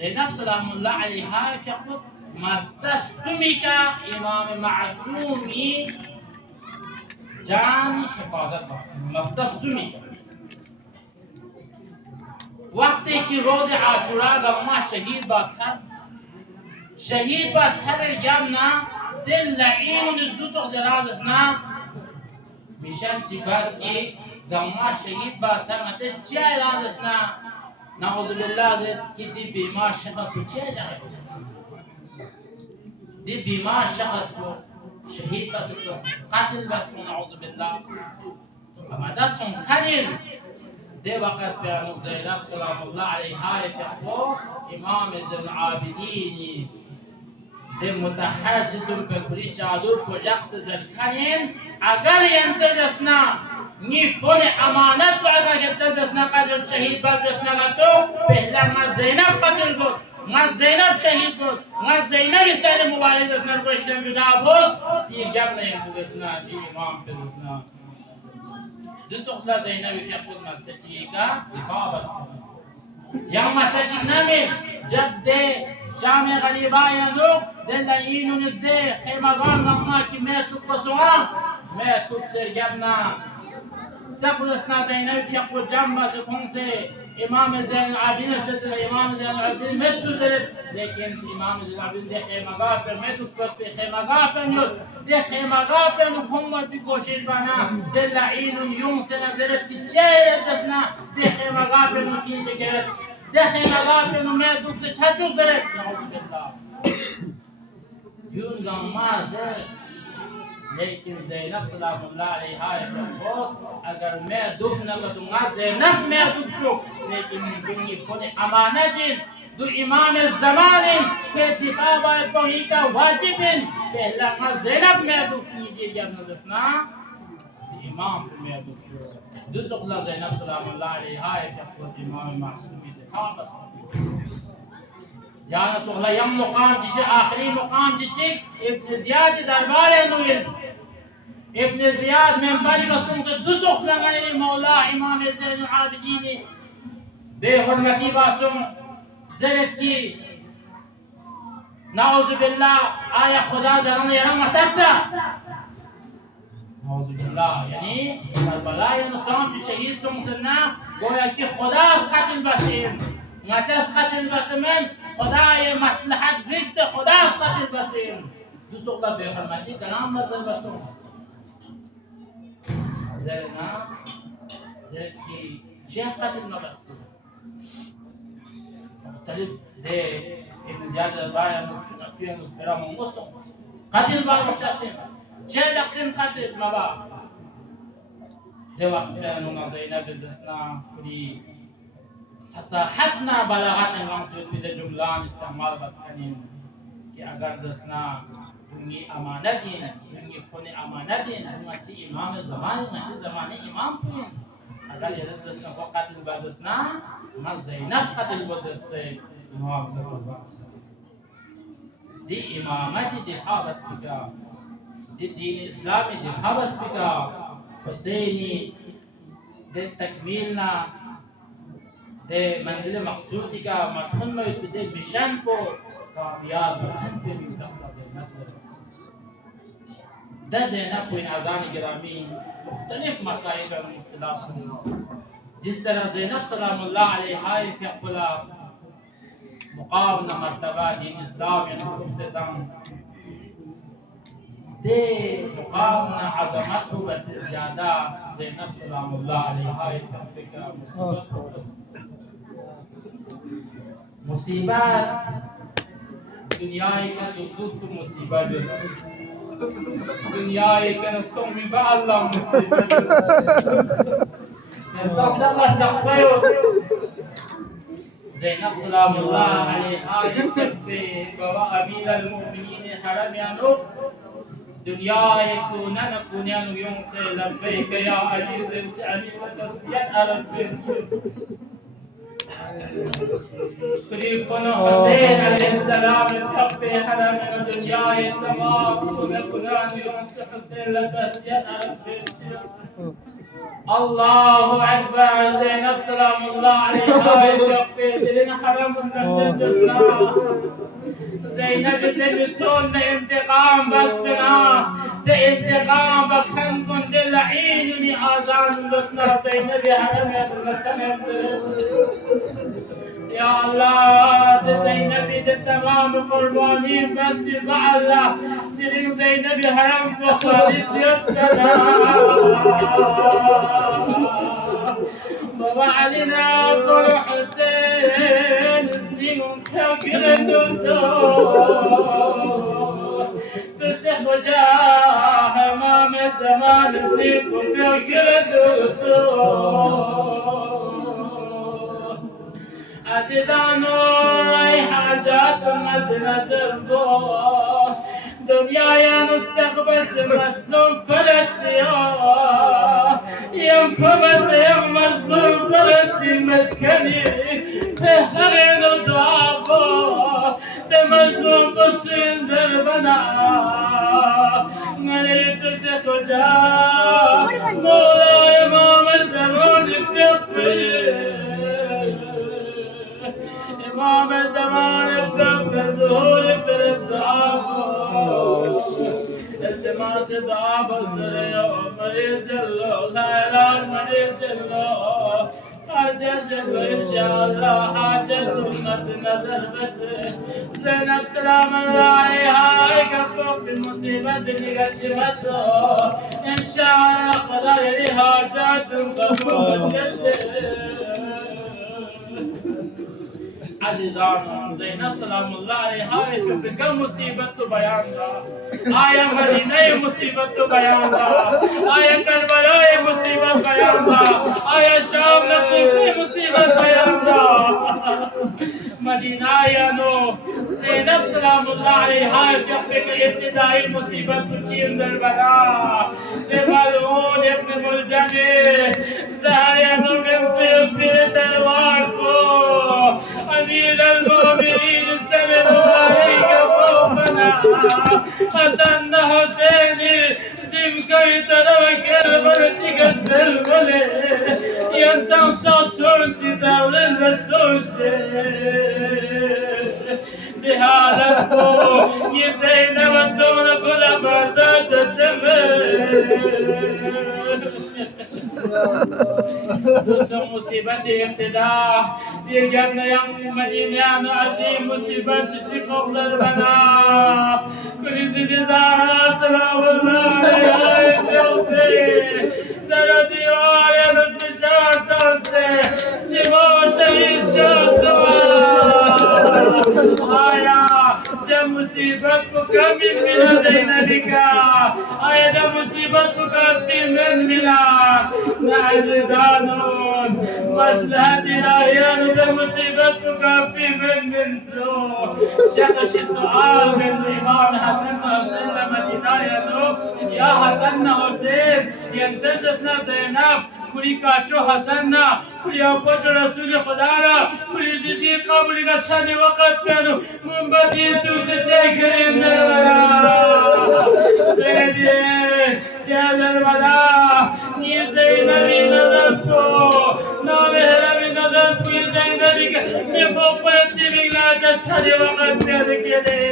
زينب سلام الله عليها يقول مرتسمك امام معصومی جان حفاظت بخش مرتسمك. وقتی که روز عاشورا گما شهید باتر گم نه دل لعین دو تا دراز نه میشن چی بس که گما شهید باتر متش چی راز نه نعوذ بالله ده که دی بیمار شخص تو چی جای دی بیمار شخص تو شهید بس تو قتل بس تو نعوذ بالله اما دستون کنین ده وقت بيانو زينب سلام الله عليها يتحقو امام زين العابدين ده متحر جسم بكري چادر کو جقس زلخنين اگر ينتجسنا ني فون امانت با اگر ينتجسنا قتل شهيد بجسنا تو پہلا ما زينب قتل بود ما زينب شهيد بود ما زينب سال مبارز اسنا کو اسلام جدا بود دیر جب نہیں ينتجسنا دي امام بجسنا دوستان زینب فیقود مسجدی کا دفاع بس یا مسجد نمی جب ده شام غریبایانو دل اینو نزده خیمگان نما کی میں تو پسوام میں تو سرگبنا سقلسنا زینب فیقود جنب سکون سے امام زین العابدین استدر امام زین العابدین مستو زرد لیکن امام زین العابدین ده خیمگاه پر میں تو سپس پی خیمگاه پر نیود ده خیمگاه پر نکمت بی کوشش بنا ده لعین یون سے نظرت کی چهر دسنا ده خیمگاه پر نکیز کرد ده خیمگاه پر نمی دوک سے چھچو زرد نعوذ بالله یون گمار زرد لیکن زینب سلام الله علیها يقول اگر میں دکھ نہ کروں زینب میں دکھ شو لیکن دنیا خود امانت دو امام الزمان کے دفاع باید پہنی کا واجب پہلا ما زینب میں دکھ نہیں دی جب نہ دسنا امام میں دکھ شو دو اللہ زینب سلام الله علیها يقول امام معصومی دفاع بس جانا تو اللہ یم مقام جی آخری مقام جی ابن زیاد دربار نوید ابن زیاد منبری رسول سے دو زخ لگنے مولا امام زین العابدین بے حرمتی باسم زرد کی نعوذ باللہ آیا خدا درن یرم مسکتا نعوذ باللہ یعنی کربلای مقام جو شہید تم سننا گویا کہ خدا از قتل بسین نچس قتل بسمن خدای مصلحت رجس خدا از قتل بسین دو زخ بے حرمتی کلام نظر بسوں زرنا زرد کی شیخ قتل مبسطو مختلف ده ابن زیاد البایا نفسیه نسپرام ومسلم قتل بار مشتفين شيء لقسم قتل مبا ده وقت انو زینب زسنا کلی فصاحتنا بلاغتنا نقصد بده جملان استعمال بس کنیم که اگر زسنا دنگی امانتین دنگی فن امانتین نچی امام زمانی نچی زمانی امام پین اگر یه دستنا کو قتل بازسنا ما زینب قتل بازسته امام قتل بازسته دی امامت دفاع بس بکا دی دین اسلامی دفاع بس بکا حسینی دی تکمیلنا دی منزل مقصودی کا مدخن میں دی بشن کو کامیاب مدخن پہ بھی دخل زینب ده زینب کو اعزام گرامی مختلف مسائل اور مختلف جس طرح زینب سلام اللہ علیہا فیقلا مقام نہ مرتبہ دین اسلام یعنی خود سے دم دے مقام نہ عظمت کو بس زیادہ زینب سلام اللہ علیہا فیقلا مصیبت دنیا کا دوست مصیبت دنیا كان صومي بقى الله مسلم انتصر تقويه زينب سلام الله عليها يكفي بابا امير المؤمنين حرم يانو دنيا يكون نكون يانو يوم سے لبيك يا علي زنت علي وتسبيح على البنت خليفنا حسين عليه السلام يتقي حرم الدنيا يتمام كنا يوم حسين لتسبيح على البنت Allahu Ekber. Zeynep selamullahi aleyha çok beğendiğin haramından dırdırlar. Zeynep'i de bir sonuna intikam baskına de intikam bakın kunde la'inuni azan dostlar Zeynep'i haram yapmaktan Ya Allah de Zeynep'i de tamamı kurbanıyım basti Allah senin Zeynep'i haram bukhari diyotsana Baba Ali'na Baba Hüseyin سنين كبير تسح وجاه امام الزمان سنين كبير عزيزان رايحات مدنا زربو دنيا يا نستقبل مسلوم فلت يا مكبس يا مظلوم فلت متكني هرين ضعفو بمظلوم بصين دربنا مريت سخجا مولا امام الزمان امام الزمان في ظهور في الضعف التماس ضعف الزريع مريض الله لا اله مريض الله حاجت ان شاء الله حاجت مد نظر بس زينب سلام الله عليها يكفوك في المصيبة اللي قد شمته ان شاء الله خدا لي حاجت مقبول عزیزان زینب سلام الله علیها فکر مصیبت تو بیان دا آیا مدینه مصیبت تو بیان دا آیا کربلا مصیبت بیان دا آیا شام لطیفه مصیبت بیان دا مدینه نو زینب سلام الله علیها فکر ابتدائی مصیبت پچین در بنا لملعون ابن ملجمه زهر بمصيب في تلوار أمير المؤمنين استمروا عليك خوفنا حسن حسيني زمكي تروكر برتك السلملي ينتنصى شرطي دول الرسوشي بهذا الكون يزين والدون كل بردات دوستوں مصیبت ابتدا یہ جن یم مدینہ عظیم مصیبت چکو در بنا کلی زدار سلام اللہ علیہ در دیوار لطف شاہتا سے دیوا شہید شاہ آیا جب مصیبت کو کمی ملا زینبی کا آیا جب مصیبت کو کافی من ملا عزیزانون مصلحت الهیان جب مصیبت کو کافی من سو شخص سؤال من امام حسن حسین مدینہ یا حسن حسین ينتزسنا زینب کلی کاچو حسن نا کلی اپوچ رسول خدا را کلی زدی قبلی کا چھانی وقت پیانو منبتی تو سے چاہ کریم دربرا سیدی چاہ دربرا یہ زینبی نظر کو نامہرمی نظر کو یہ زینبی کا میں فوق پرتی بگلا چھانی وقت پیانو کے لئے